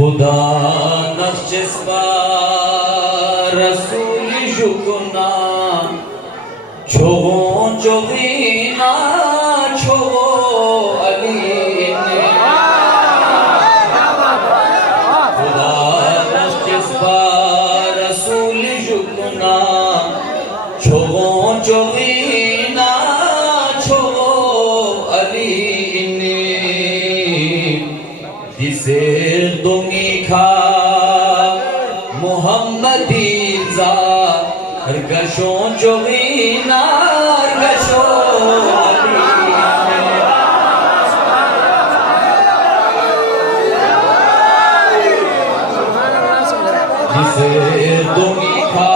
खुदा नफ्स रसूल जुगना छोगो चोगीना छोगो अली खुदा नफ्स रसूल जुगना छोगो चोगीना छोगो अली दिसे दुमी खा मोहम्मदी जा हरगशों चोगीना हरगशों जिसे दुमी खा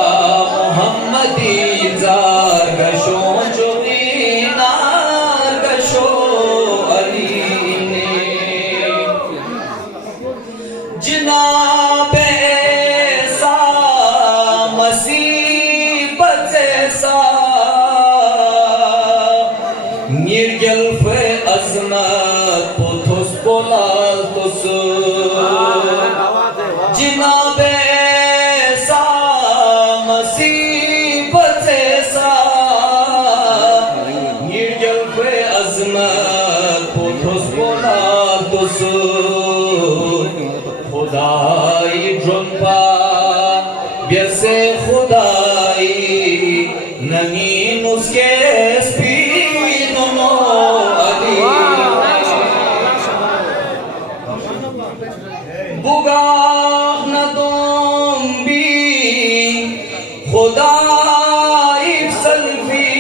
मोहम्मदी जा हरगशों चोगीना हरगशों अली जनाबे सा मसीबत सा निर्गल फे अजमत पोथुस पोलाल तुस जनाबे सा मसीबत सा निर्गल फे अजमत पोथुस पोलाल तुस खुदाई ड्रम्पा व्यसे खुदाई नहीं नुस्के स्पीनो अली बुगाह न दोंबी खुदाई सल्फी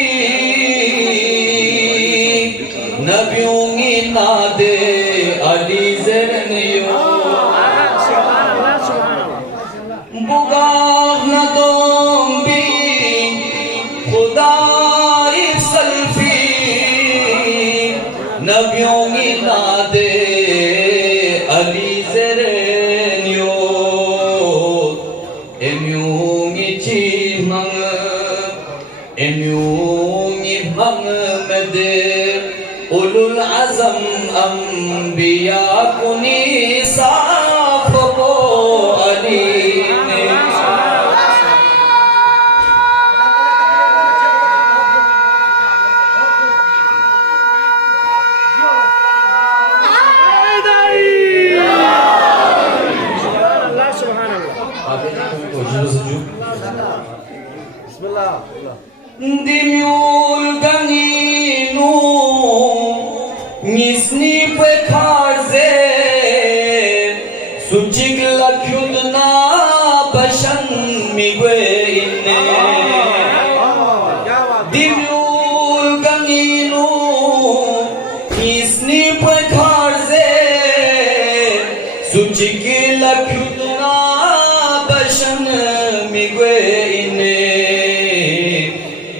नबियों की नादे अली जरनियो बुगाह न दोंबी खुदाई सल्फी नबियों की नादे अली ज़रेनियो एम्यूंगी चीमंग एम्यूंगी महमद उलुल अज़म अंबिया कुनी साफ को Ali Dimiul ganinu nisni pe kharze suchig lakyudna bashan migweine Dimiul ganinu nisni pe kharze suchig lakyudna bashan migweine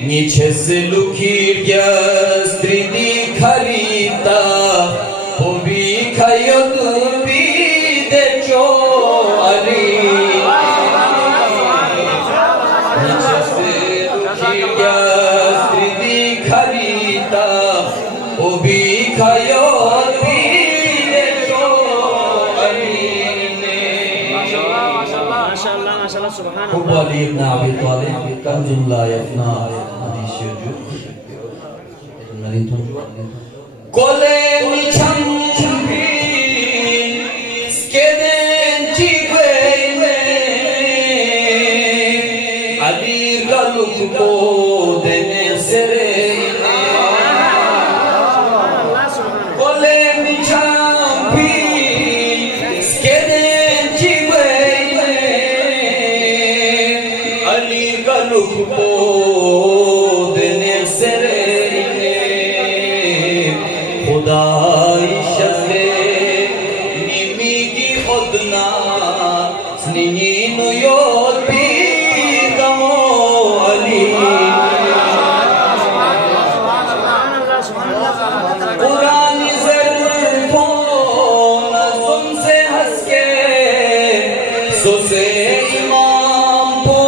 Niçes lukir yastridi kharita Obi kayod bide cho ali Niçes lukir yastridi kharita Obi kayod bide cho ali Maşallah maşallah subhanallah Hubbu Ali ibn Abi Talib kanzun la yafna Kole mi chambi skeden chigwe Ali galuk ko dene sere Kole mi chambi skeden chigwe Ali galuk ko dene sere खुदाई शज़े निमिगी खुदना स्निनु योद भी गमो अली पुरानी ज़रफ़ों नज़्म से हंस के सुसे इमाम को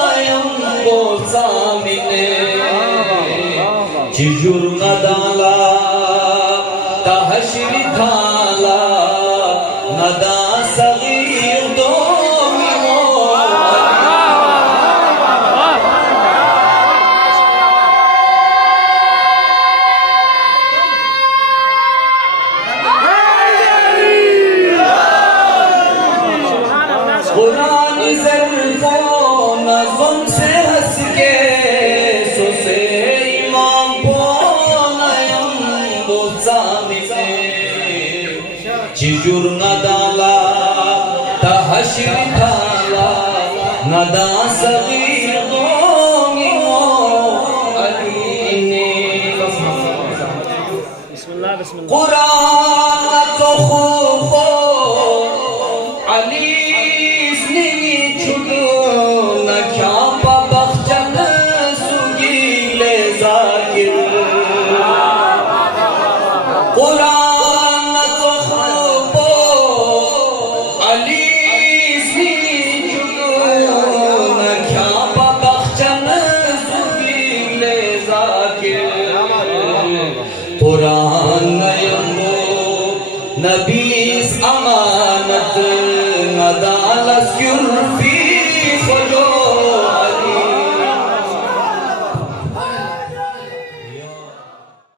नयम को सामने चिजुर नदाला हशरी थाला नदा सगीर दो कुरानी ज़ल्फ़ों नज़्म से हंस के सुसे इमाम पोनायम बोसामिने चिजुर नदाला तहशिर थाला नदा सगीर दोमिनो अलीने बिस्मिल्लाह बिस्मिल्लाह कुरान तो खूबो अली नबीस अमानत नदालस